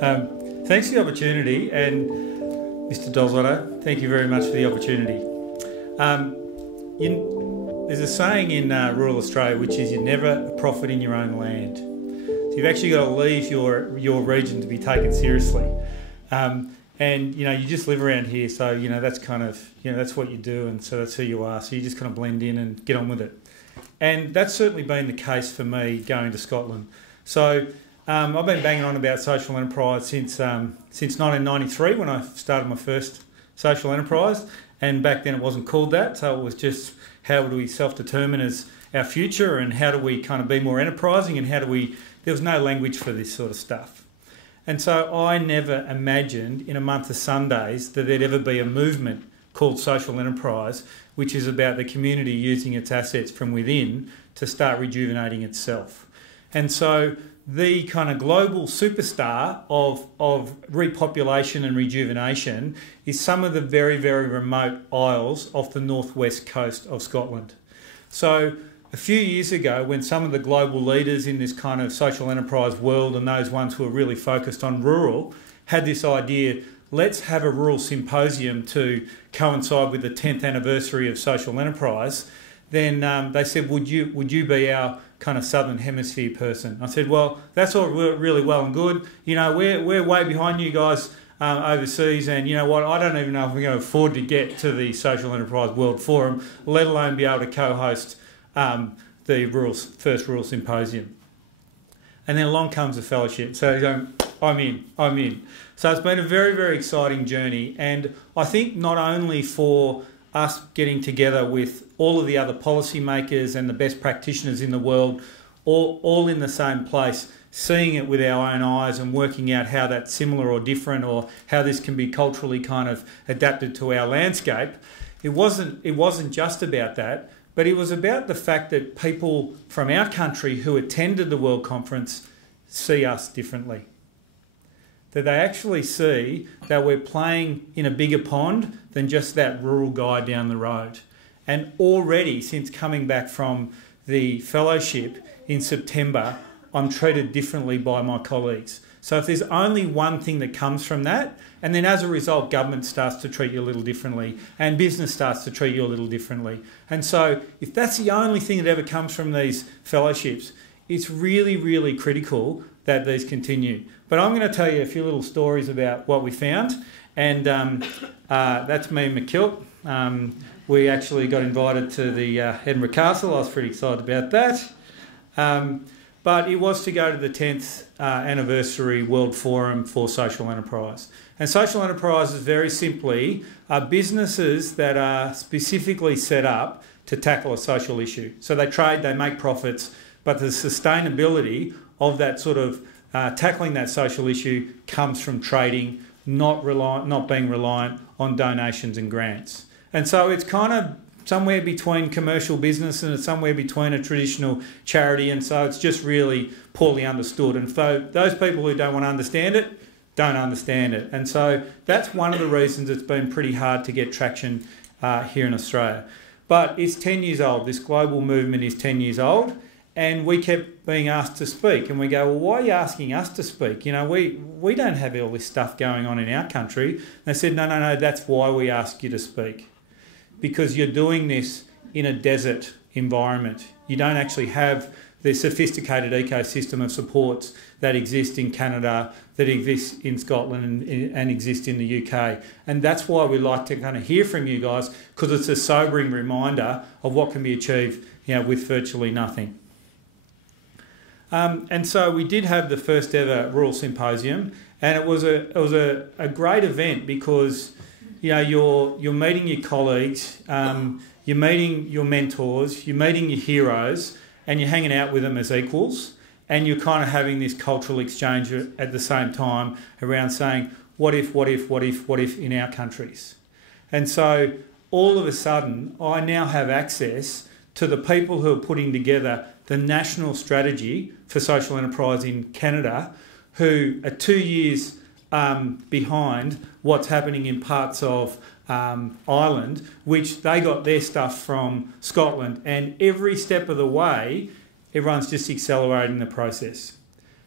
Thanks for the opportunity, and Mr. Doswater, thank you very much for the opportunity. There's a saying in rural Australia which is you're never a prophet in your own land. So you've actually got to leave your region to be taken seriously. And you just live around here, so that's kind of that's what you do, and so that's who you are. So you just kind of blend in and get on with it. And that's certainly been the case for me going to Scotland. So I've been banging on about social enterprise since 1993 when I started my first social enterprise, and back then it wasn't called that. So it was just how do we self-determine as our future, and how do we kind of be more enterprising, and how do we. There was no language for this sort of stuff. And so I never imagined in a month of Sundays that there'd ever be a movement called social enterprise, which is about the community using its assets from within to start rejuvenating itself. And so the kind of global superstar of repopulation and rejuvenation is some of the very, very remote isles off the northwest coast of Scotland. So a few years ago, when some of the global leaders in this kind of social enterprise world, and those ones who are really focused on rural, had this idea, let's have a rural symposium to coincide with the 10th anniversary of social enterprise, then they said, would you be our kind of Southern Hemisphere person? I said, well, that's all really well and good. We're way behind you guys overseas, and you know what, I don't even know if we're going to afford to get to the Social Enterprise World Forum, let alone be able to co-host the first rural symposium. And then along comes the fellowship. So I'm in. So it's been a very, very exciting journey. And I think not only for us getting together with all of the other policymakers and the best practitioners in the world, all in the same place, seeing it with our own eyes and working out how that's similar or different, or how this can be culturally kind of adapted to our landscape. It wasn't just about that. But it was about the fact that people from our country who attended the World Conference see us differently. That they actually see that we're playing in a bigger pond than just that rural guy down the road. And already, since coming back from the fellowship in September, I'm treated differently by my colleagues. So if there's only one thing that comes from that, and then as a result, government starts to treat you a little differently, and business starts to treat you a little differently. And so if that's the only thing that ever comes from these fellowships, it's really, really critical that these continue. But I'm going to tell you a few little stories about what we found, and that's me and McKilt. We actually got invited to the Edinburgh Castle. I was pretty excited about that. But it was to go to the 10th anniversary World Forum for Social Enterprise. And social enterprise is very simply businesses that are specifically set up to tackle a social issue. So they trade, they make profits, but the sustainability of that sort of tackling that social issue comes from trading, not being reliant on donations and grants. And so it's kind of somewhere between commercial business, and it's somewhere between a traditional charity, and so it's just really poorly understood. And so those people who don't want to understand it, don't understand it. And so that's one of the reasons it's been pretty hard to get traction here in Australia. But it's 10 years old. This global movement is 10 years old, and we kept being asked to speak. And we go, well, why are you asking us to speak? We don't have all this stuff going on in our country. And they said, no, that's why we ask you to speak. Because you're doing this in a desert environment. You don't actually have the sophisticated ecosystem of supports that exist in Canada, that exist in Scotland and exist in the UK. And that's why we like to kind of hear from you guys, because it's a sobering reminder of what can be achieved with virtually nothing. And so we did have the first ever rural symposium, and it was a great event because you're meeting your colleagues, you're meeting your mentors, you're meeting your heroes, and you're hanging out with them as equals, and you're kind of having this cultural exchange at the same time around saying, what if in our countries? And so all of a sudden, I now have access to the people who are putting together the national strategy for social enterprise in Canada, who are 2 years behind what's happening in parts of Ireland, which they got their stuff from Scotland, and every step of the way, everyone's just accelerating the process.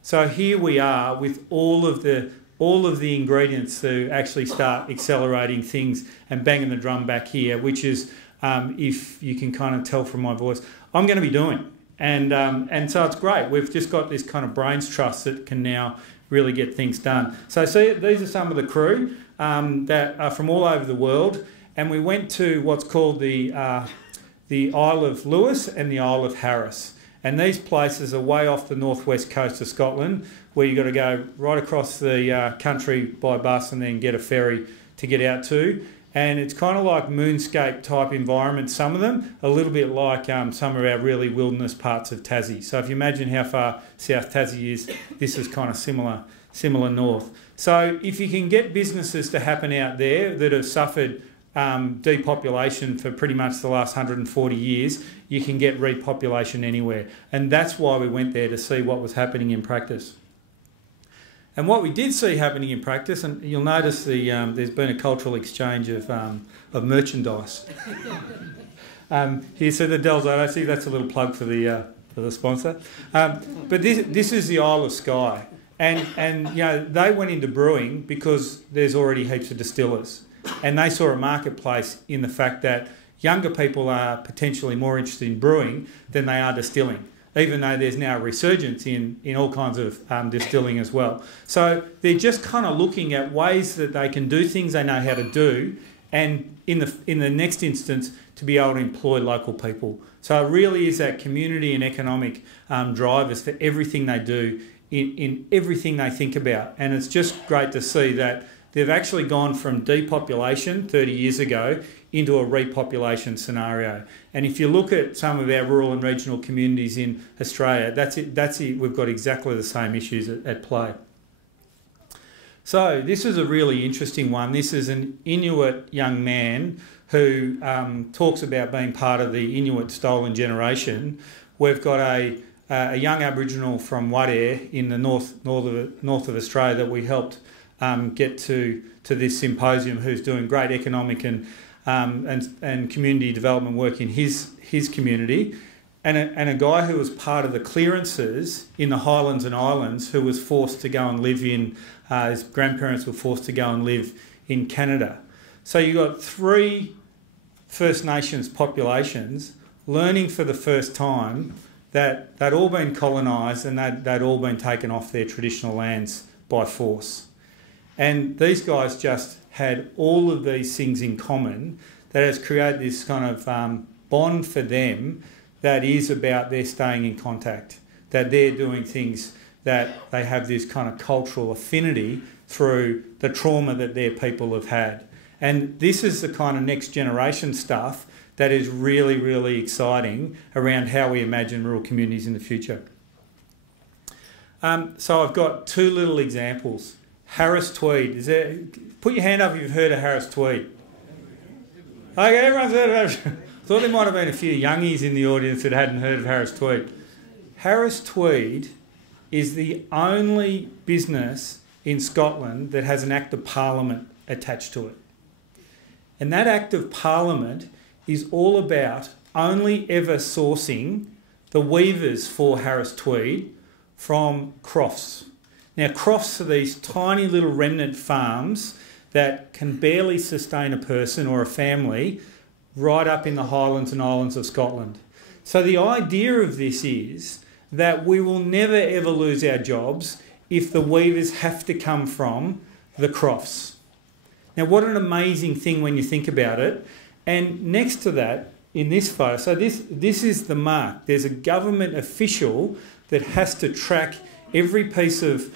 So here we are with all of the all of the ingredients to actually start accelerating things and banging the drum back here, which is, if you can kind of tell from my voice, I'm going to be doing. And so it's great. We've just got this kind of brains trust that can now really get things done. So see, these are some of the crew that are from all over the world, and we went to what's called the Isle of Lewis and the Isle of Harris. And these places are way off the northwest coast of Scotland, where you've got to go right across the country by bus and then get a ferry to get out to. And it's kind of like moonscape type environment, some of them, a little bit like some of our really wilderness parts of Tassie. So if you imagine how far South Tassie is, this is kind of similar north. So if you can get businesses to happen out there that have suffered depopulation for pretty much the last 140 years, you can get repopulation anywhere. And that's why we went there, to see what was happening in practice. And what we did see happening in practice, and you'll notice there's been a cultural exchange of merchandise. Here, so the Delzo, I see that's a little plug for the sponsor. But this is the Isle of Skye. And you know, they went into brewing because there's already heaps of distillers. And they saw a marketplace in the fact that younger people are potentially more interested in brewing than they are distilling, even though there's now a resurgence in all kinds of distilling as well. So they're just kind of looking at ways that they can do things they know how to do, and in the next instance, to be able to employ local people. So it really is that community and economic drivers for everything they do, in everything they think about. And it's just great to see that they've actually gone from depopulation 30 years ago into a repopulation scenario. And if you look at some of our rural and regional communities in Australia, that's it. We've got exactly the same issues at play. So this is a really interesting one. This is an Inuit young man who talks about being part of the Inuit stolen generation. We've got a young Aboriginal from Wadare in the north of Australia that we helped get to this symposium, who's doing great economic and community development work in his community, and a guy who was part of the clearances in the Highlands and Islands, who was forced to go and live in, his grandparents were forced to go and live in Canada. So you've got 3 First Nations populations learning for the first time that they'd all been colonised and they'd all been taken off their traditional lands by force. And these guys just had all of these things in common that has created this kind of bond for them that is about their staying in contact, that they're doing things, that they have this kind of cultural affinity through the trauma that their people have had. And this is the kind of next generation stuff that is really, really exciting around how we imagine rural communities in the future. So I've got 2 little examples. Harris Tweed. Put your hand up if you've heard of Harris Tweed. Okay, everyone's heard of Harris. Thought there might have been a few youngies in the audience that hadn't heard of Harris Tweed. Harris Tweed is the only business in Scotland that has an Act of Parliament attached to it. And that Act of Parliament is all about only ever sourcing the weavers for Harris Tweed from crofts. Now, crofts are these tiny little remnant farms that can barely sustain a person or a family right up in the Highlands and Islands of Scotland. So the idea of this is that we will never ever lose our jobs if the weavers have to come from the crofts. Now, what an amazing thing when you think about it. And next to that, in this photo, so this is the mark. There's a government official that has to track every piece of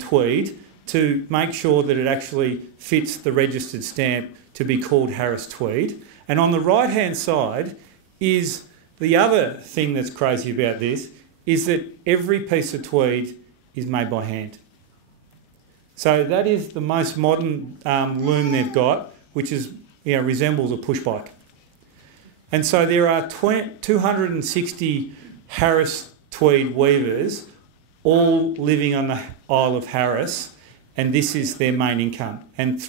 tweed to make sure that it actually fits the registered stamp to be called Harris Tweed. And on the right-hand side is the other thing that's crazy about this, is that every piece of tweed is made by hand. So that is the most modern loom they've got, which is, resembles a push bike. And so there are 260 Harris Tweed weavers all living on the Isle of Harris, and this is their main income, and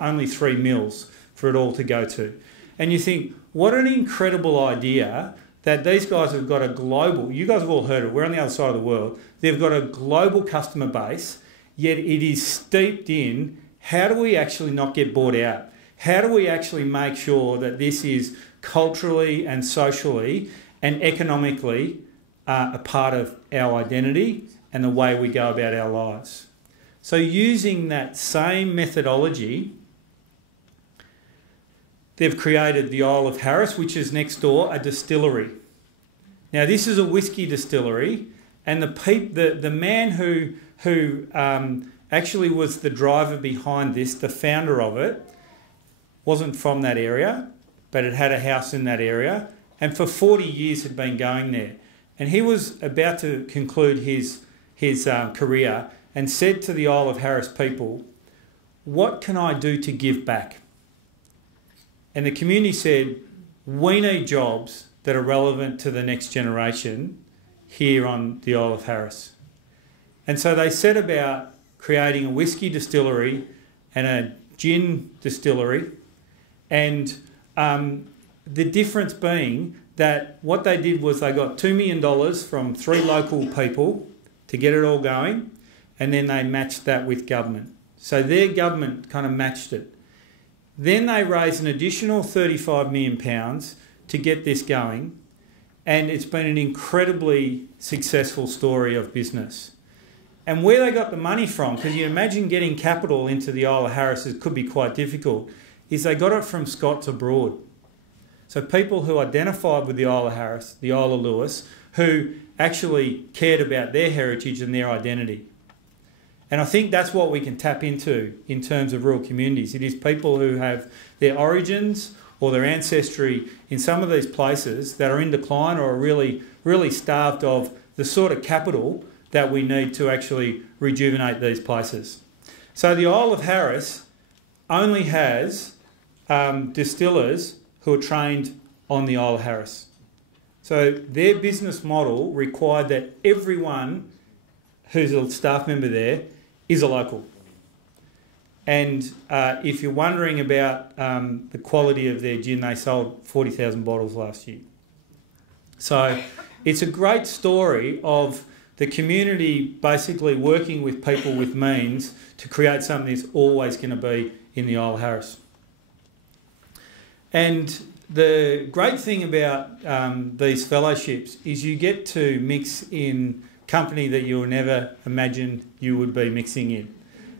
only 3 mills for it all to go to. And you think, what an incredible idea that these guys have got a global, you guys have all heard of it, we're on the other side of the world, they've got a global customer base, yet it is steeped in how do we actually not get bought out? How do we actually make sure that this is culturally and socially and economically a part of our identity and the way we go about our lives? So using that same methodology, they've created the Isle of Harris, which is next door, a distillery. Now, this is a whiskey distillery, and the man who actually was the driver behind this, the founder of it, wasn't from that area, but it had a house in that area, and for 40 years had been going there. And he was about to conclude his career and said to the Isle of Harris people, "What can I do to give back?" And the community said, "We need jobs that are relevant to the next generation here on the Isle of Harris." And so they set about creating a whiskey distillery and a gin distillery, and the difference being that what they did was they got $2 million from 3 local people to get it all going, and then they matched that with government. So their government kind of matched it. Then they raised an additional £35 million to get this going, and it's been an incredibly successful story of business. And where they got the money from, because you imagine getting capital into the Isle of Harris could be quite difficult, is they got it from Scots abroad. So people who identified with the Isle of Harris, the Isle of Lewis, who actually cared about their heritage and their identity. And I think that's what we can tap into in terms of rural communities. It is people who have their origins or their ancestry in some of these places that are in decline or are really, really starved of the sort of capital that we need to actually rejuvenate these places. So the Isle of Harris only has distillers who are trained on the Isle of Harris. So their business model required that everyone who's a staff member there is a local. And if you're wondering about the quality of their gin, they sold 40,000 bottles last year. So it's a great story of the community basically working with people with means to create something that's always going to be in the Isle of Harris. And the great thing about these fellowships is you get to mix in company that you would never imagine you would be mixing in.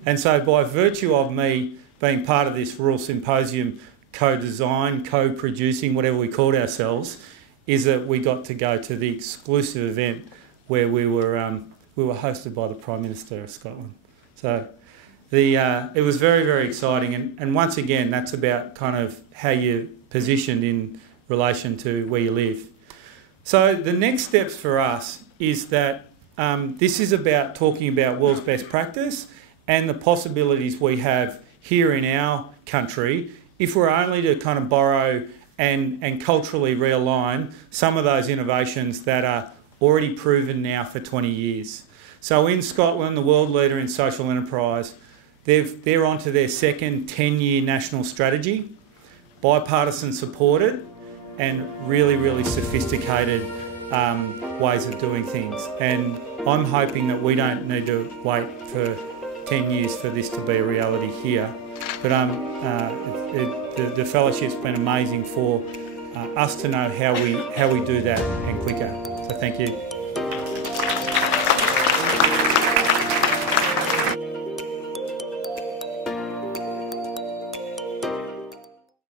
And so by virtue of me being part of this Rural Symposium co-design, co-producing, whatever we called ourselves, is that we got to go to the exclusive event where we were hosted by the Prime Minister of Scotland. So it was very, very exciting. And once again, that's about kind of how you're positioned in relation to where you live. So the next steps for us is that this is about talking about world's best practice and the possibilities we have here in our country if we're only to kind of borrow and culturally realign some of those innovations that are already proven now for 20 years. So in Scotland, the world leader in social enterprise, they're onto their second 10-year national strategy, bipartisan supported and really, really sophisticated ways of doing things. And I'm hoping that we don't need to wait for 10 years for this to be a reality here. But the fellowship's been amazing for us to know how we do that and quicker. So thank you.